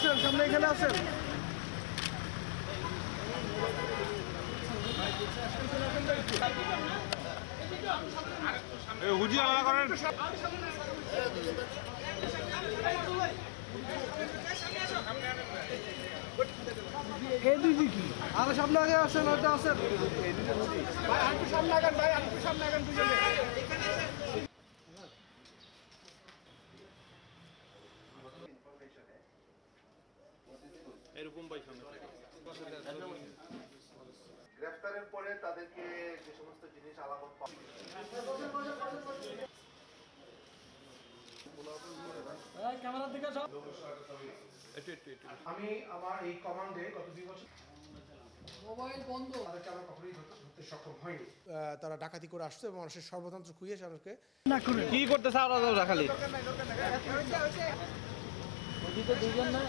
আসেন, সামনে এখানে আসেন। হুজি আলাদা করেন। আরো সামনে আগে আসেন, ওইটা আসেন ভাই, আরেকটু সামনে আগান ভাই, আরেকটু সামনে আগান দুজনে। এরকম পাইছেন গ্রেফতারের পরে তাদেরকে যে সমস্ত জিনিস আলামত আমি আমার এই কমান্ডে গত 2 বছর মোবাইল বন্ধ, তাদেরকে আমরা কখনোই ধরতে সক্ষম হয়নি। তারা ডাকাতি করে আসছে এবং মানুষের সর্বতন্ত্র খুইয়ে আমাকে কি করতেছে আলাদা রাখালি দুজন না